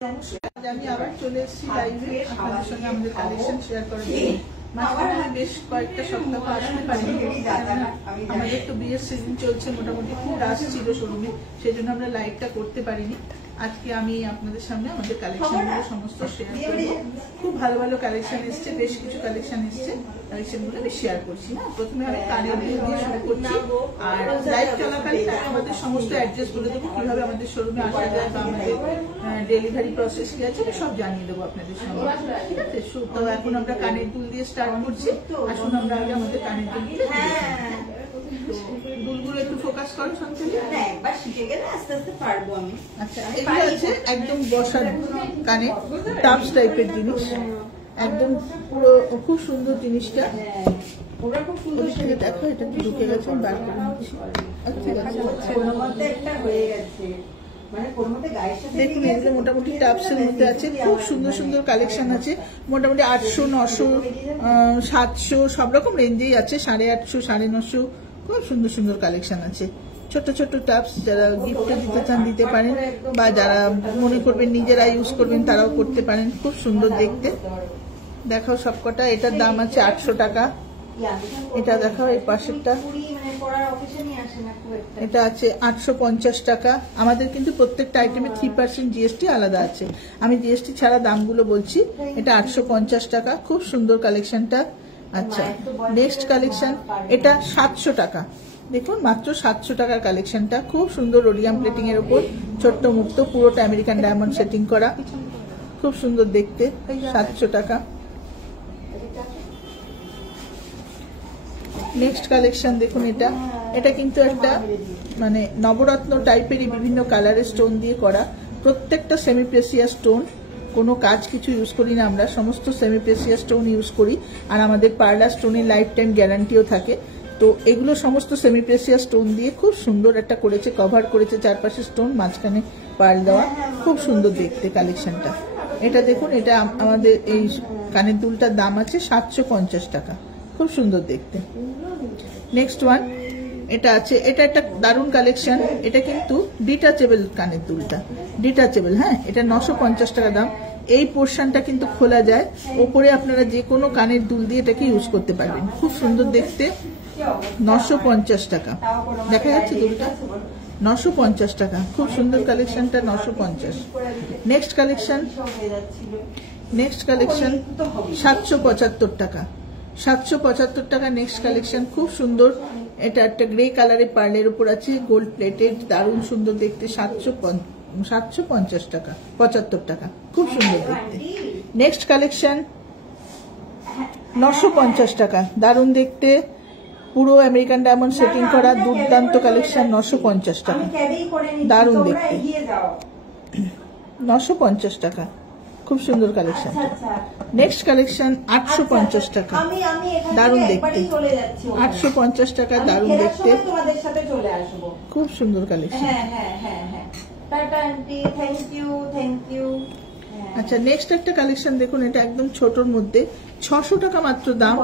আমি আবার চলে এসেছি লাইভে আপনাদের সঙ্গে আমাদের কালেকশন শেয়ার করার জন্য। মাঝখানে আমি বেশ কয়েকটা সপ্তাহ আসতে পারিনি, আমাদের তো বিয়ের সিজন চলছে, মোটামুটি খুব রাশ ছিল শোরুমে, সেই জন্য আমরা লাইভটা করতে পারিনি। আজকে আমি আপনাদের সামনে আমাদের কালেকশনগুলো সমস্ত শেয়ার করবো। খুব ভালো ভালো কালেকশন এসছে, বেশ কিছু কালেকশন এসছে, কালেকশনগুলো আমি শেয়ার করছি। না, প্রথমে আমি কানের দুল দিয়ে শুরু করছি, আর লাইভ চলাকালীন আমাদের সমস্ত অ্যাড্রেস বলে দেবো, কিভাবে আমাদের শোরুমে আসা যায় বা আমাদের ডেলিভারি প্রসেস কি আছে সব জানিয়ে দেবো আপনাদের সঙ্গে। ঠিক আছে, তো এখন আমরা কানের দুল দিয়ে স্টার্ট করছি। আসুন আমরা আগে আমাদের কানের দুল দিয়ে দুলগুলো একটু ফোকাস করো সঞ্চলি। একবার শিখে গেলে আস্তে আস্তে পারবো আমি। আচ্ছা, এগুলো হচ্ছে একদম বসার কানে টাপস টাইপের জিনিস, একদম পুরো খুব সুন্দর জিনিসটা। ওরা খুব সুন্দর দেখো, এটা ঢুকে গেছে, বার করে নিচ্ছি। ঠিক আছে, কোনো মতে একটা হয়ে গেছে, মানে কোনো মতে গায়ের সাথে দেখুন এগুলো মোটামুটি টাপসের মধ্যে আছে, খুব সুন্দর সুন্দর কালেকশন আছে। মোটামুটি 800, 900, 700 সব রকম রেঞ্জেই আছে, 850, 950, খুব সুন্দর সুন্দর কালেকশন আছে। ছোট ছোট টাপস, যারা গিফটে দিতে চান দিতে পারেন, বা যারা মনে করবেন নিজেরা ইউজ করবেন তারাও করতে পারেন। খুব সুন্দর দেখতে। দেখাও সবকটা। এটার দাম আছে 800 টাকা। এটা দেখাও, এই পাশেরটা, এটা আছে 850 টাকা। আমাদের কিন্তু প্রত্যেকটা আইটেমে 3% জিএসটি আলাদা আছে, আমি জিএসটি ছাড়া দামগুলো বলছি। এটা 850 টাকা, খুব সুন্দর কালেকশনটা। আচ্ছা, নেক্সট কালেকশন, এটা 700 টাকা। দেখুন মাত্র 700 টাকার কালেকশনটা, খুব সুন্দর রোডিয়াম প্লেটিং এর উপর ছোট্ট মুক্ত, পুরোটা আমেরিকান ডায়মন্ড সেটিং করা, খুব সুন্দর দেখতে। 700 টাকা। নেক্সট কালেকশন দেখুন, এটা কিন্তু একটা মানে নবরত্ন টাইপেরই বিভিন্ন কালারের স্টোন দিয়ে করা, প্রত্যেকটা সেমি প্রেসিয়াস স্টোন, কোনো কাজ কিছু ইউজ করি না আমরা, সমস্ত সেমি প্রেসিয়াস স্টোন ইউজ করি। আর আমাদের পার্লার স্টোনের লাইফ টাইম গ্যারান্টিও থাকে। তো এগুলো সমস্ত সেমি প্রেসিয়াস স্টোন দিয়ে খুব সুন্দর একটা করেছে, কভার করেছে, চারপাশে স্টোন, মাঝখানে পার্ল দেওয়া, খুব সুন্দর দেখতে কালেকশনটা। এটা দেখুন, এটা আমাদের এই কানের দুলটার দাম আছে 750 টাকা, খুব সুন্দর দেখতে। নেক্সট ওয়ান, এটা আছে, এটা একটা দারুণ কালেকশন। এটা কিন্তু ডিটাচেবল কানের দুলটা, ডিটাচেবল। হ্যাঁ, এটা 950 টাকা দাম। এই পোর্শনটা কিন্তু খোলা যায়, ওপরে আপনারা যে কোনো কানের দুল দিয়ে এটাকে ইউজ করতে পারবেন, খুব সুন্দর দেখতে। 950 টাকা। দেখা যাচ্ছে দুলটা? 950 টাকা, খুব সুন্দর কালেকশনটা, 950। নেক্সট কালেকশন, 775 টাকা। 775 টাকা নেক্সট কালেকশন, খুব সুন্দর। এটা একটা গ্রে কালারের পার্লের উপর আছে, গোল্ড প্লেটেড, দারুণ সুন্দর দেখতে। 750 টাকা, 75 টাকা, খুব সুন্দর দেখতে। নেক্সট কালেকশন 950 টাকা, দারুণ দেখতে, পুরো আমেরিকান ডায়মন্ড সেটিং করা, দুর্দান্ত কালেকশন। 950 টাকা, দারুণ দেখতে। 950 টাকা, খুব সুন্দর কালেকশন। নেক্সট কালেকশন 850 টাকা, দারুণ দেখতে। 850 টাকা, দারুণ দেখতে, খুব সুন্দর কালেকশন। আচ্ছা, নেক্সট একটা কালেকশন দেখুন, এটা একদম ছোটর মধ্যে, 600 টাকা মাত্র দাম।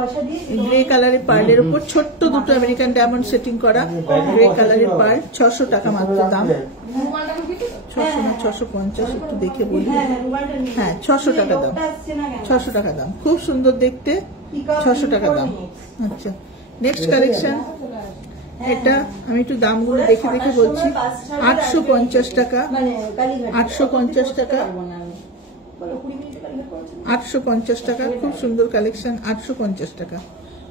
গ্রে কালারের পার্লের উপর ছোট্ট দুটো আমেরিকান ডায়মন্ড সেটিং করা, গ্রে কালারের পার্ল, 600 টাকা মাত্র দাম। 600 না 650, একটু দেখে বলি। হ্যাঁ, 600 টাকা দাম, 600 টাকা দাম, খুব সুন্দর দেখতে, 600 টাকা দাম। আচ্ছা, নেক্সট কালেকশন, এটা আমি একটু দামগুলো দেখে দেখে বলছি। 850 টাকা, 850 টাকা, 850 টাকা, খুব সুন্দর কালেকশন। 850 টাকা,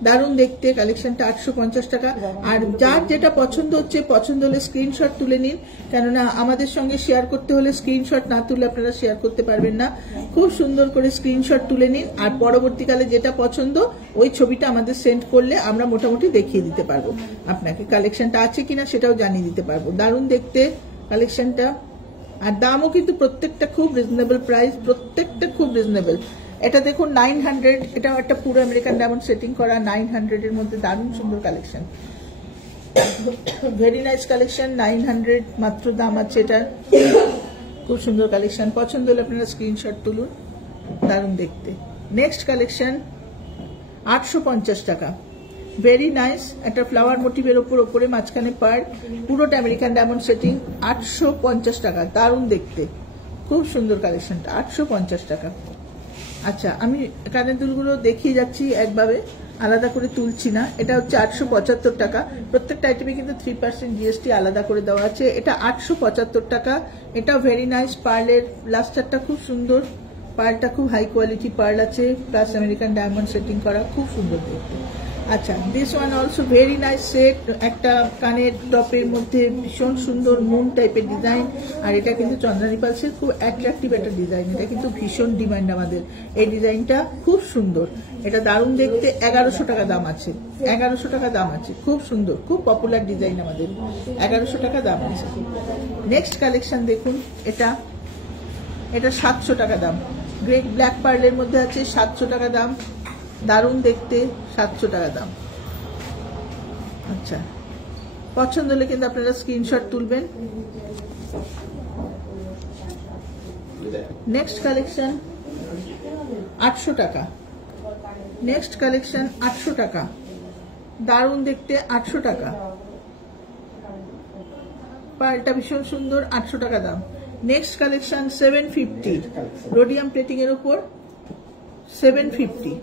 দারুণ দেখতে কালেকশনটা। 850 টাকা। আর যার যেটা পছন্দ হচ্ছে, পছন্দ হলে স্ক্রিনশট তুলে নিন, কেননা আমাদের সঙ্গে শেয়ার করতে হলে স্ক্রিনশট না তুলে আপনারা শেয়ার করতে পারবেন না। খুব সুন্দর করে স্ক্রিনশট তুলে নিন, আর পরবর্তীকালে যেটা পছন্দ ওই ছবিটা আমাদের সেন্ড করলে আমরা মোটামুটি দেখিয়ে দিতে পারবো আপনাকে, কালেকশনটা আছে কিনা সেটাও জানিয়ে দিতে পারবো। দারুণ দেখতে কালেকশনটা, আর দামও কিন্তু প্রত্যেকটা খুব রিজনেবল প্রাইস, প্রত্যেকটা খুব রিজনেবল। এটা দেখুন 900, এটাও একটা পুরো আমেরিকান ডায়মন্ড সেটিং করা, 900 এর মধ্যে দারুণ সুন্দর কালেকশন, ভেরি নাইস কালেকশন। 900 মাত্র দাম আছে এটা, খুব সুন্দর কালেকশন। পছন্দ হলে আপনারা স্ক্রিনশট তুলুন, দারুণ দেখতে। নেক্সট কালেকশন 850 টাকা, ভেরি নাইস, একটা ফ্লাওয়ার মোটিভের উপরে মাঝখানে পার্ল, পুরোটা আমেরিকান ডায়মন্ড সেটিং, 850 টাকা, দারুণ দেখতে, খুব সুন্দর কালেকশনটা, 850 টাকা। আচ্ছা, আমি কানের দুলগুলো দেখিয়ে যাচ্ছি একভাবে, আলাদা করে তুলছি না। এটা হচ্ছে 875 টাকা। প্রত্যেকটা আইটেমে কিন্তু 3% জিএসটি আলাদা করে দেওয়া আছে। এটা 875 টাকা। এটা ভেরি নাইস, পার্লের লাস্টারটা খুব সুন্দর, পার্লটা খুব হাই কোয়ালিটি পার্ল আছে, প্লাস আমেরিকান ডায়মন্ড সেটিং করা, খুব সুন্দর দেখতে। আচ্ছা, this one also very nice set, একটা কানের টপের মধ্যে ভীষণ সুন্দর মুন টাইপের ডিজাইন, আর এটা কিন্তু চন্দ্রানী পালসের খুব অ্যাট্রাকটিভ একটা ডিজাইন। এটা কিন্তু ভীষণ ডিমান্ড আমাদের, এই ডিজাইনটা খুব সুন্দর, এটা দারুণ দেখতে। 1100 টাকা দাম আছে, 1100 টাকা দাম আছে, খুব সুন্দর, খুব পপুলার ডিজাইন আমাদের, 1100 টাকা দাম আছে। নেক্সট কালেকশন দেখুন, এটা 700 টাকা দাম, গ্রেট ব্ল্যাক পার্লের মধ্যে আছে, 700 টাকা দাম, দারুণ দেখতে, 700 টাকা দাম। আচ্ছা, পছন্দ হলে কিন্তু আপনারা স্ক্রিনশট তুলবেন। নেক্সট কালেকশন 800 টাকা, নেক্সট কালেকশন 800 টাকা, দারুণ দেখতে, 800 টাকা, পার্লটা ভীষণ সুন্দর, 800 টাকা দাম। নেক্সট কালেকশন 750, রোডিয়াম প্লেটিং এর উপর 750,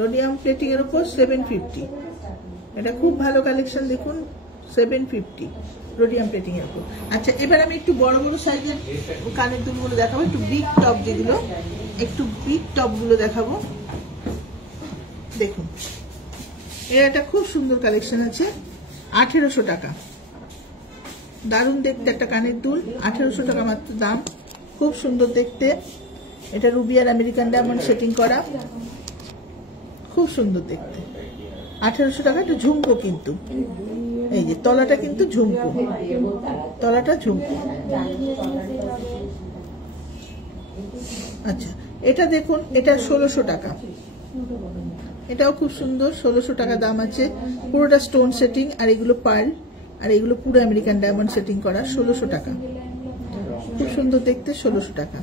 রোডিয়াম প্লেটিং এর উপর 750, এটা খুব ভালো কালেকশন দেখুন, 750 রোডিয়াম প্লেটিং এর উপর। আচ্ছা, এবার আমি একটু বড় বড় সাইজের কানের দুলগুলো দেখাবো, একটু বিগ টপ যেগুলো, একটু বিগ টপ গুলো দেখাবো। দেখুন, এর একটা খুব সুন্দর কালেকশন আছে, 1800 টাকা, দারুণ দেখতে একটা কানের দুল, 1800 টাকা মাত্র দাম, খুব সুন্দর দেখতে। এটা রুবি আর আমেরিকান ডায়মন্ড সেটিং করা, খুব সুন্দর দেখতে, 1800 টাকা। একটু ঝুমকো কিন্তু, এই যে তলাটা কিন্তু ঝুমকো, তলাটা ঝুমকো। আচ্ছা, এটা দেখুন, এটা 1600 টাকা, এটাও খুব সুন্দর, 1600 টাকা দাম আছে। পুরোটা স্টোন সেটিং, আর এগুলো পার্ল, আর এগুলো পুরো আমেরিকান ডায়মন্ড সেটিং করা, 1600 টাকা, খুব সুন্দর দেখতে, 1600 টাকা।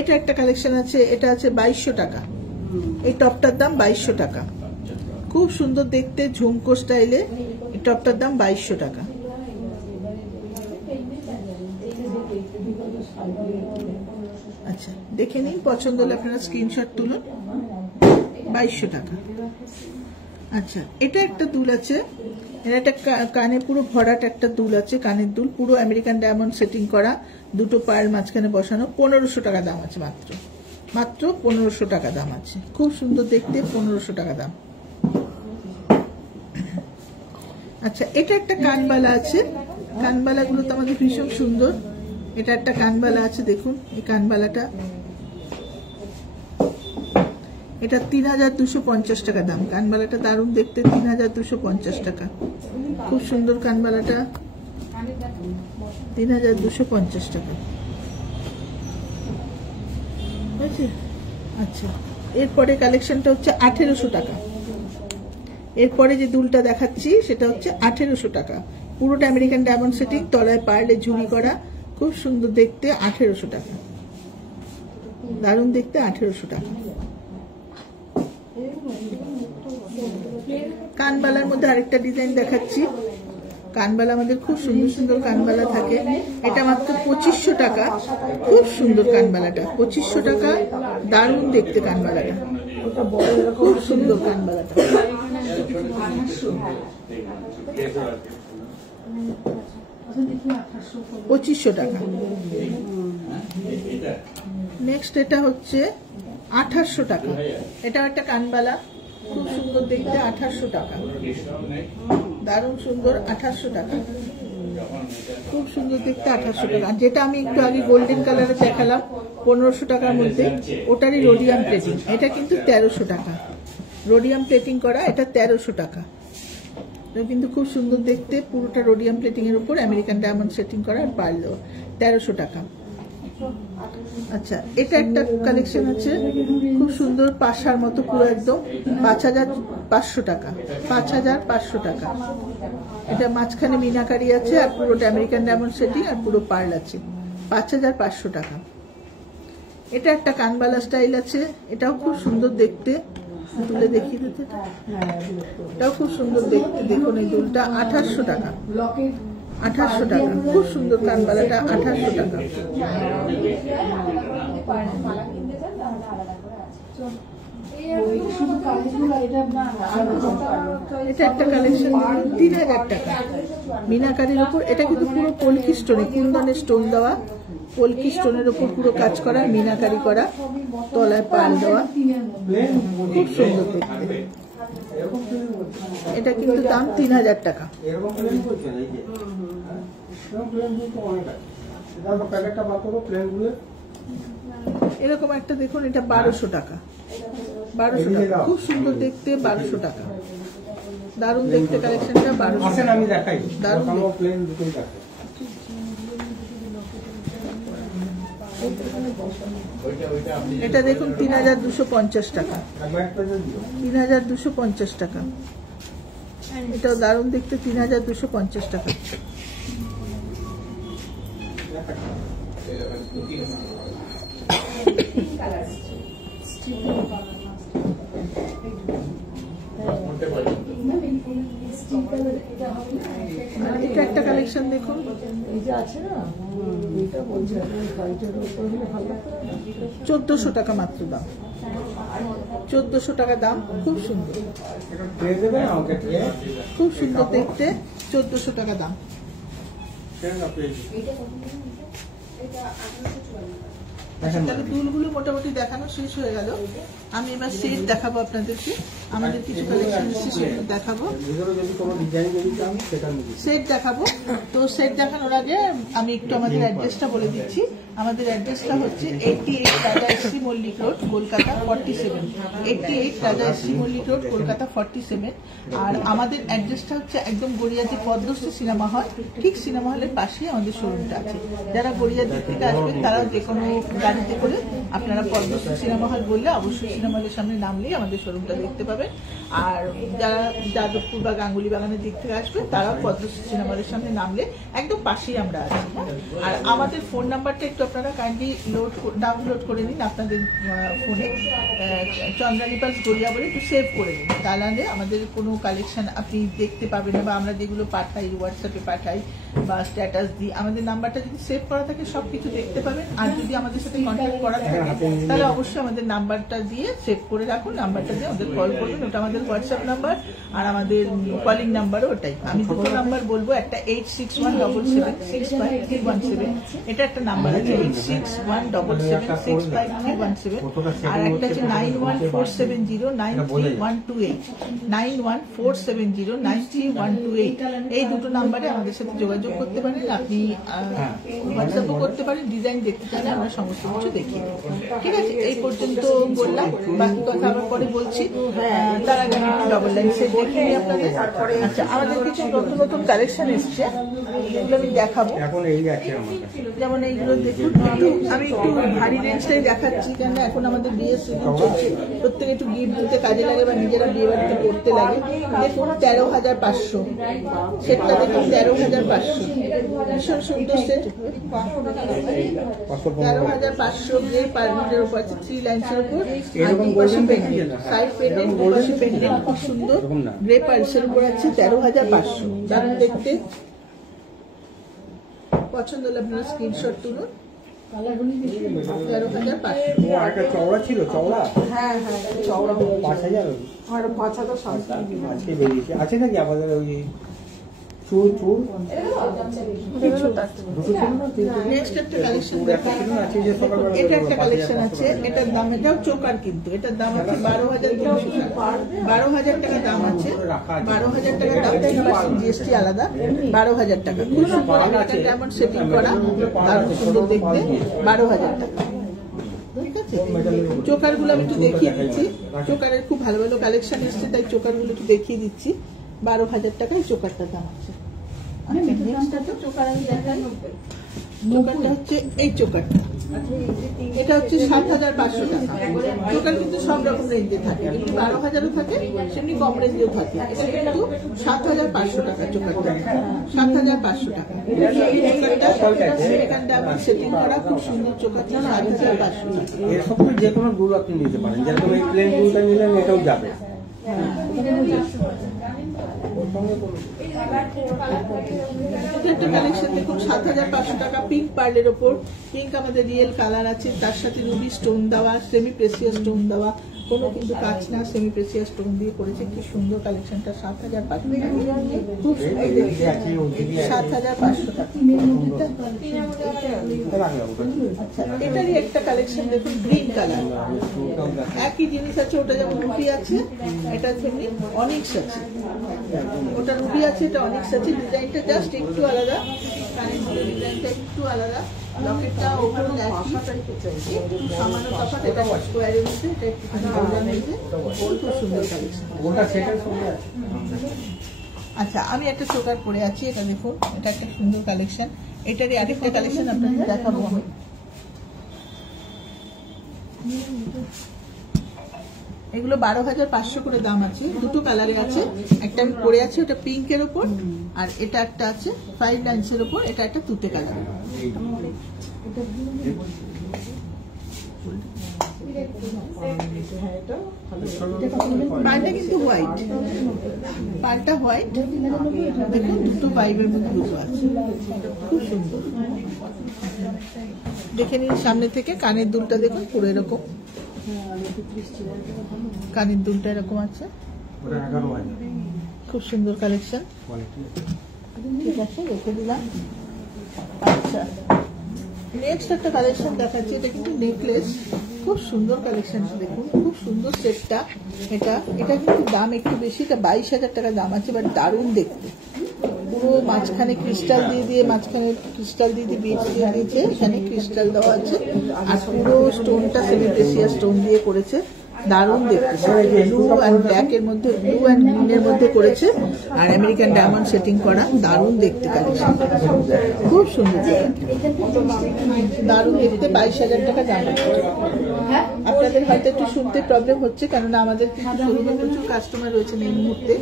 এটা একটা কালেকশন আছে, এটা আছে 2200 টাকা, এই টপটার দাম 2200 টাকা, খুব সুন্দর দেখতে, ঝুমকো স্টাইলে, এই টপটার দাম 2200 টাকা। আচ্ছা, দেখে নিন, পছন্দ হলে আপনারা স্ক্রিনশট তুলুন, 2200 টাকা। আচ্ছা, এটা একটা দুল আছে, এটা একটা কানে পুরো ভরাট একটা দুল আছে, কানের দুল পুরো আমেরিকান ডায়মন্ড সেটিং করা, দুটো পার্ল মাঝখানে বসানো, 1500 টাকা দাম আছে, মাত্র মাত্র 1500 টাকা দাম আছে, খুব সুন্দর দেখতে, 1500 টাকা দাম। আচ্ছা, এটা একটা কানবালা আছে, কানবালাগুলো তো আমাদের ভীষণ সুন্দর। এটা একটা কানবালা আছে, দেখুন এই কানবালাটা, এটা 3250 টাকা দাম, কানবালাটা দারুণ দেখতে, 3250 টাকা, খুব সুন্দর কানবালাটা, 3250 টাকা। আচ্ছা, এরপরে কালেকশনটা হচ্ছে 1800 টাকা, এরপরে যে দুলটা দেখাচ্ছি সেটা হচ্ছে 1800 টাকা, পুরোটা আমেরিকান ডায়মন্ড সেটিং, তলায় পার্লে ঝুড়ি করা, খুব সুন্দর দেখতে, 1800 টাকা, দারুণ দেখতে, 1800 টাকা। কানবালার মধ্যে আরেকটা ডিজাইন দেখাচ্ছি, কানবালা আমাদের খুব সুন্দর সুন্দর কানবালা থাকে, এটা মাত্র 2500 টাকা, খুব সুন্দর কানবালাটা, 2500 টাকা, দারুণ দেখতে কানবালাটা, খুব সুন্দর কানবালাটা, 2500 টাকা। নেক্সট এটা হচ্ছে 1800 টাকা, এটা একটা কানবালা, খুব সুন্দর দেখতে, 1800 টাকা, দারুণ সুন্দর, 1800 টাকা, খুব সুন্দর দেখতে, 1800 টাকা। যেটা আমি একটু আগে গোল্ডেন কালারে দেখালাম 1500 টাকার মধ্যে, ওটারই রোডিয়াম প্লেটিং, এটা কিন্তু 1300 টাকা, রোডিয়াম প্লেটিং করা, এটা 1300 টাকা, এটা কিন্তু খুব সুন্দর দেখতে, পুরোটা রোডিয়াম প্লেটিং এর উপর আমেরিকান ডায়মন্ড সেটিং করা, আর পার্ল দেওয়া, 1300 টাকা। আচ্ছা, এটা একটা কালেকশন আছে, খুব সুন্দর, পাশার মতো পুরো একদম, 5500 টাকা, 5500 টাকা, এটা মাঝখানে মিনাকারি আছে, আর পুরোটা আমেরিকান ডায়মন্ড সেটিং, আর পুরো পার্ল আছে, 5500 টাকা। এটা একটা কানবালা স্টাইল আছে, এটাও খুব সুন্দর দেখতে, তুলে দেখিয়ে দিতে, এটাও খুব সুন্দর দেখতে, দেখুন এই দুলটা 1800 টাকা, 1800 টাকা। খুব সুন্দর কানবালাটা, 1800 টাকা। এটা একটা কালেকশন 3000 টাকা মিনাকারির উপর। এটা কিন্তু পুরো পলকি স্টোনে, কুন্দনের স্টোন দেওয়া, পলকি স্টোনের উপর পুরো কাজ করা, মিনাকারি করা, তলায় পাল দেওয়া, খুব সুন্দর দেখতে। এটা কিন্তু দাম 3000 টাকা। এরকম একটা দেখুন, এটা 1200 টাকা। 1200 টাকা, খুব সুন্দর দেখতে, 1200 টাকা। দারুণ দেখতে কালেকশনটা, 1200 টাকা। আমি দেখাই, দারুণ প্লেন দুটোই দেখাই। এটা দেখুন 3250 টাকা। 3250 টাকা। এটাও দারুণ দেখতে, 3250 টাকা। এটা একটা কালেকশন দেখুন, 1400 টাকা মাত্র দাম, 1400 টাকা দাম। খুব সুন্দর, খুব সুন্দর দেখতে, 1400 টাকা দাম। তাহলে দুলগুলো মোটামুটি দেখানো শেষ হয়ে গেল। আমি এবার সেট দেখাবো আপনাদেরকে, আমাদের কিছু কালেকশন দেখাবো, সেট দেখাবো। তো সেট দেখানোর আগে আমি একটু আমাদের অ্যাড্রেসটা বলে দিচ্ছি। আমাদের অ্যাড্রেসটা হচ্ছে 88 রাজা এসসি মল্লিক রোড, কলকাতা 47। 88 রাজা এসসি মল্লিক রোড, কলকাতা 47। আর আমাদের অ্যাড্রেসটা হচ্ছে একদম গড়িয়াদি পদ্মশ্রী সিনেমা হল, ঠিক সিনেমা হলের পাশেই আমাদের শোরুমটা আছে। যারা গড়িয়াদি থেকে আসবেন তারা যে কোনো গাড়িতে করে আপনারা পদ্মশ্রী সিনেমা হল বললে অবশ্যই সিনেমা হলের সামনে নামলেই আমাদের শোরুমটা দেখতে পাবেন। আর যারা যাদবপুর বা গাঙ্গুলি বাগানের দিক থেকে আসবে তারা পদ্মশ্রী সিনেমা হলের সামনে নামলে একদম পাশেই আমরা আছি। আর আমাদের ফোন নাম্বারটা একটু আপনারা কাইন্ডলি ডাউনলোড করে নিন আপনাদের ফোনে, চন্দ্রানী পাস গড়িয়া বলে একটু সেভ করে নিন। তাহলে আমাদের কোনো কালেকশন আপনি দেখতে পাবেন না, বা আমরা যেগুলো পাঠাই হোয়াটসঅ্যাপে পাঠাই বা স্ট্যাটাস দিই, আমাদের নাম্বারটা যদি সেভ করা থাকে সব কিছু দেখতে পাবেন। আর যদি আমাদের সাথে কন্ট্যাক্ট করা থাকে তাহলে অবশ্যই আমাদের নাম্বারটা দিয়ে সেভ করে রাখুন, নাম্বারটা দিয়ে আমাদের কল করবেন, ওটা আমাদের হোয়াটসঅ্যাপ নাম্বার। আর আমাদের কলিং নাম্বারও ওটাই। আমি দুটো নাম্বার বলবো, একটা 8617765317, এটা একটা নাম্বার আছে 8617765317, আর একটা আছে 9147093128, 9147093128। এই দুটো নাম্বারে আমাদের সাথে যোগাযোগ করতে পারেন। আপনি হোয়াটসঅ্যাপও করতে পারেন, ডিজাইন দেখতে চাইলে আমরা সমস্ত কিছু দেখিয়ে দেবো। ঠিক আছে, এই পর্যন্ত বললাম, বাকি কথা আবার পরে বলছি। তার আগে ডবল লাইন সেট দেখিয়ে নিই আপনাদের। আচ্ছা, আমাদের কিছু নতুন নতুন কালেকশন এসছে, এগুলো আমি দেখাবো। যেমন এইগুলো দেখুন, আমি একটু ভারী রেঞ্জটাই দেখাচ্ছি, কেন এখন আমাদের বিয়ের সিজন চলছে, প্রত্যেকে একটু গিফট দিতে কাজে লাগে বা নিজেরা বিয়ে বাড়িতে পড়তে লাগে। দেখুন 13,500 সেটটা, দেখুন 13,500, ভীষণ সুন্দর সেট। 13,500 গ্রে পার্মেন্টের উপর আছে, 3 লাইন্সের উপর, আর দুপাশে পেন্ডেন্ট, সাইড পেন্ডেন্ট, দুপাশে পেন্ডেন্ট, খুব সুন্দর গ্রে পার্লসের উপর আছে, 13,500। দারুণ দেখতে, পছন্দ হলে আপনারা স্ক্রিনশট তুলুন। 13,500। চওড়া ছিল, চওড়া, হ্যাঁ হ্যাঁ চওড়া, 5,000 আমার বাচ্চা তো আজকে বেরিয়েছে। আছে নাকি আমাদের ওই চুল চুল এটা একটা কালেকশন আছে, এটার দাম, এটাও চোকার, কিন্তু এটার দাম আছে 12,000 টাকা দাম আছে, 12,000 টাকা দাম, জিএসটি আলাদা, 12,000 টাকা। খুব সুন্দর, এটা কেমন সেটিং করা, দারুণ সুন্দর দেখতে, 12,000 টাকা। ঠিক আছে, চোকার গুলো আমি একটু দেখিয়ে দিচ্ছি, চোকারের খুব ভালো ভালো কালেকশন এসছে, তাই চোকার গুলো একটু দেখিয়ে দিচ্ছি। 12,000 টাকায় চোকারটার দাম আছে। চোকার আমি দেখাই, চোকারটা হচ্ছে এই চোকারটা, এটা হচ্ছে 7,500 টাকা। চোকার কিন্তু সব রকম রেঞ্জে থাকে, কিন্তু 12,000ও থাকে, সেমনি কম রেঞ্জেও থাকে। এটা কিন্তু 7,500 টাকা চোকারটা, 7,500 টাকা। এখানটা আমার সেটিং করা খুব সুন্দর চোকার, 7,500 টাকা। এসব যে কোনো দুল আপনি নিতে পারেন, যেরকম এই প্লেন দুলটা নিলেন এটাও যাবে। একটা কালেকশন দেখুন 7,500 টাকা, পিঙ্ক পার্লের ওপর। পিঙ্ক আমাদের রিয়েল কালার আছে, তার সাথে রুবি স্টোন দেওয়া, সেমি প্রেসিয়াস স্টোন দেওয়া, কোনো কিন্তু কাজ না, সেমি প্রেসিয়াস স্টোন দিয়ে করেছে। কি সুন্দর কালেকশনটা, 7,500 টাকা, খুব সুন্দর, 7,500 টাকা। আচ্ছা, এটারই একটা কালেকশন দেখুন, গ্রিন কালার, একই জিনিস আছে, ওটা যেমন রুবি আছে, এটা তেমনি অনিক্স আছে। ওটা রুবি আছে, এটা অনিক্স আছে। ডিজাইনটা জাস্ট একটু আলাদা, ডিজাইনটা একটু আলাদা, লকেটটা ওপরে একটু সামান্য তফাৎ। এটা স্কোয়ারের মধ্যে, এটা একটুখানি গোল্ডের মধ্যে, খুব সুন্দর কালেকশন। আচ্ছা, আমি একটা চোকার পরে আছি, এটা দেখুন, এটা একটা সুন্দর কালেকশন। এটারই আরেকটা কালেকশন আপনাদের দেখাবো আমি। এগুলো 12,500 করে দাম আছে, দুটো কালারে আছে। একটা আমি পরে আছি, ওটা পিঙ্কের ওপর, আর এটা একটা আছে 5 লাইন্সের ওপর, এটা একটা তুতে কালার। পালটা কিন্তু হোয়াইট, পালটা হোয়াইট, দেখুন দুটো পাইপের মধ্যে দুটো আছে, খুব সুন্দর। দেখে নিন সামনে থেকে। কানের দুলটা দেখুন পুরো এরকম, কানের দুলটা এরকম আছে, খুব সুন্দর কালেকশন। ঠিক আছে, রেখে দিলাম। আচ্ছা, নেক্সট একটা কালেকশন দেখাচ্ছি, এটা কিন্তু নেকলেস, খুব সুন্দর কালেকশন দেখুন, খুব সুন্দর সেটটা। এটা কিন্তু দাম একটু বেশি, এটা 22,000 টাকা দাম আছে, বাট দারুণ দেখতে। পুরো মাঝখানে ক্রিস্টাল দিয়ে দিয়ে, মাঝখানে ক্রিস্টাল দিয়ে দিয়ে বিট দিয়ে দিয়েছে, এখানে ক্রিস্টাল দেওয়া আছে, আর পুরো স্টোনটা সেমি প্রেসিয়াস স্টোন দিয়ে করেছে, দারুণ দেখতেছে। ব্লু অ্যান্ড ব্ল্যাক এর মধ্যে, ব্লু অ্যান্ড গ্রিনের মধ্যে করেছে, আর আমেরিকান ডায়মন্ড সেটিং করা, দারুণ দেখতে কালেকশন, খুব সুন্দর, দারুণ দেখতে। 22,000 টাকা দাম। আপনাদের হয়তো একটু শুনতে প্রবলেম হচ্ছে, কেননা আমাদের কিন্তু শোরুমে প্রচুর কাস্টমার রয়েছেন এই মুহূর্তে,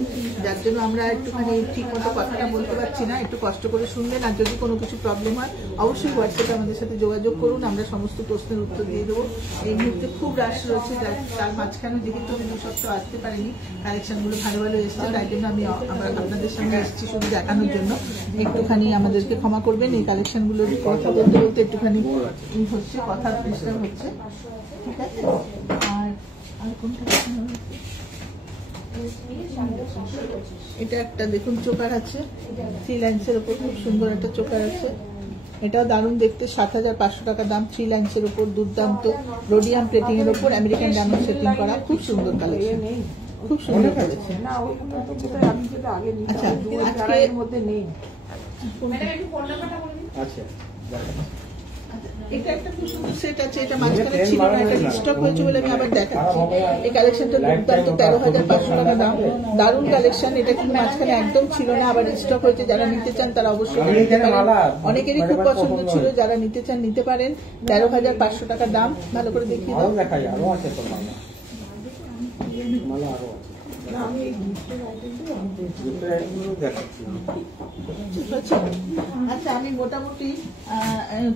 যার জন্য আমরা একটুখানি ঠিক মতো কথাটা বলতে পারছি না। একটু কষ্ট করে শুনবেন, আর যদি কোনো কিছু প্রবলেম হয় অবশ্যই হোয়াটসঅ্যাপে আমাদের সাথে যোগাযোগ করুন, আমরা সমস্ত প্রশ্নের উত্তর দিয়ে দেবো। এই মুহূর্তে খুব রাশ রয়েছে, তার মাঝখানে যেহেতু আমি 2 সপ্তাহ আসতে পারিনি, কালেকশনগুলো ভালো ভালো এসছে, তাই জন্য আমি আবার আপনাদের সঙ্গে এসেছি শুধু দেখানোর জন্য। একটুখানি আমাদেরকে ক্ষমা করবেন, এই কালেকশনগুলোর কথা বলতে বলতে একটুখানি হচ্ছে, কথা ডিস্টার্ব হচ্ছে, ঠিক আছে। আর কোনটা এটা একটা দেখুন চোকার আছে, 3 লাইন্সের উপর, খুব সুন্দর একটা চোকার আছে, এটাও দারুণ দেখতে। 7,500 টাকা দাম, 3 লাইন্সের উপর, দুর্দান্ত রোডিয়াম প্লেটিং এর উপর, আমেরিকান ডায়মন্ড সেটিং করা, খুব সুন্দর কালেকশন, খুব সুন্দর কালেকশন। আচ্ছা, আজকে এটা একটা খুব সুন্দর সেট আছে, এটা মাঝখানে ছিল না, এটা রিস্টক হয়েছে বলে আমি আবার দেখাচ্ছি। এই কালেকশনটা দুর্দান্ত, 13,500 টাকা দাম, দারুণ কালেকশন। এটা কিন্তু মাঝখানে একদম ছিল না, আবার রিস্টক হয়েছে। যারা নিতে চান তারা অবশ্যই নিতে পারেন, অনেকেরই খুব পছন্দ ছিল, যারা নিতে চান নিতে পারেন। 13,500 টাকা দাম। ভালো করে দেখিয়ে দাও। আচ্ছা, আমি মোটামুটি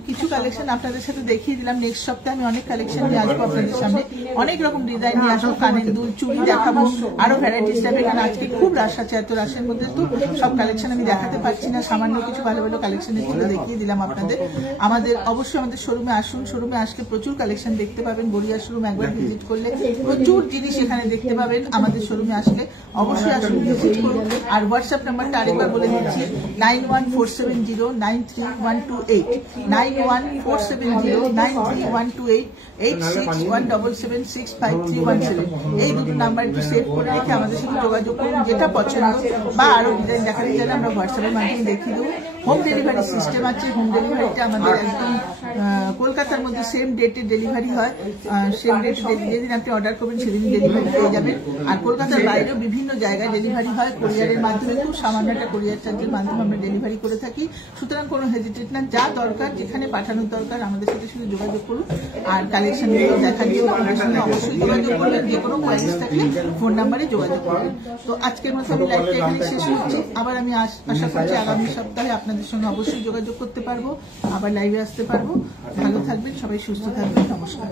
কিছু কালেকশন আপনাদের সাথে দেখিয়ে দিলাম। নেক্সট সপ্তাহে আমি অনেক কালেকশন নিয়ে আসবো আপনাদের সামনে, অনেক রকম ডিজাইন নিয়ে আসবো, কানের দুল, চুড়ি দেখাবো, আরো ভ্যারাইটিস টাইপের। কারণ আজকে খুব রাশ আছে, এত রাশের মধ্যে তো সব কালেকশন আমি দেখাতে পারছি না, সামান্য কিছু ভালো ভালো কালেকশনের ছিল দেখিয়ে দিলাম আপনাদের। অবশ্যই আমাদের শোরুমে আসুন, শোরুমে আসলে প্রচুর কালেকশন দেখতে পাবেন। গড়িয়া শোরুম একবার ভিজিট করলে প্রচুর জিনিস এখানে দেখতে পাবেন। আমাদের শোরুমে আসলে অবশ্যই আসুন, ভিজিট করুন। আর হোয়াটসঅ্যাপ নাম্বারটা আরেকবার বলে দিচ্ছি, 9147093128, 9147093128, 8617765317। এই দুটো নাম্বার একটু সেভ করে রেখে আমাদের সাথে যোগাযোগ করুন। যেটা পছন্দ বা আরো ডিজাইন দেখাতে চাইলে আমরা হোয়াটসঅ্যাপের মাধ্যমে দেখিয়ে দেবো। হোম ডেলিভারি সিস্টেম আছে, হোম ডেলিভারিটা আমাদের একদম কলকাতার মধ্যে সেম ডেটে ডেলিভারি হয়। সেম ডেটে যেদিন আপনি অর্ডার করবেন সেদিনই ডেলিভারি পেয়ে যাবেন। আর কলকাতার বাইরেও বিভিন্ন জায়গায় ডেলিভারি হয় কোরিয়ারের মাধ্যমে, খুব সামান্য একটা কোরিয়ার চার্জের মাধ্যমে আমরা ডেলিভারি করে থাকি। সুতরাং কোনো হেজিটেট না, যা দরকার, যেখানে পাঠানোর দরকার আমাদের সাথে শুধু যোগাযোগ করুন। আর কালেকশনগুলো দেখা দিয়ে আমাদের সঙ্গে অবশ্যই যোগাযোগ করবেন। যে কোনো কোয়ারিজ থাকলে ফোন নাম্বারে যোগাযোগ করবেন। তো আজকের মতো আমি লাইভটা এখানে শেষ করছি। আবার আমি আশা করছি আগামী সপ্তাহে আপনাদের সঙ্গে অবশ্যই যোগাযোগ করতে পারবো, আবার লাইভে আসতে পারবো। ভালো থাকবেন সবাই, সুস্থ থাকবেন, নমস্কার।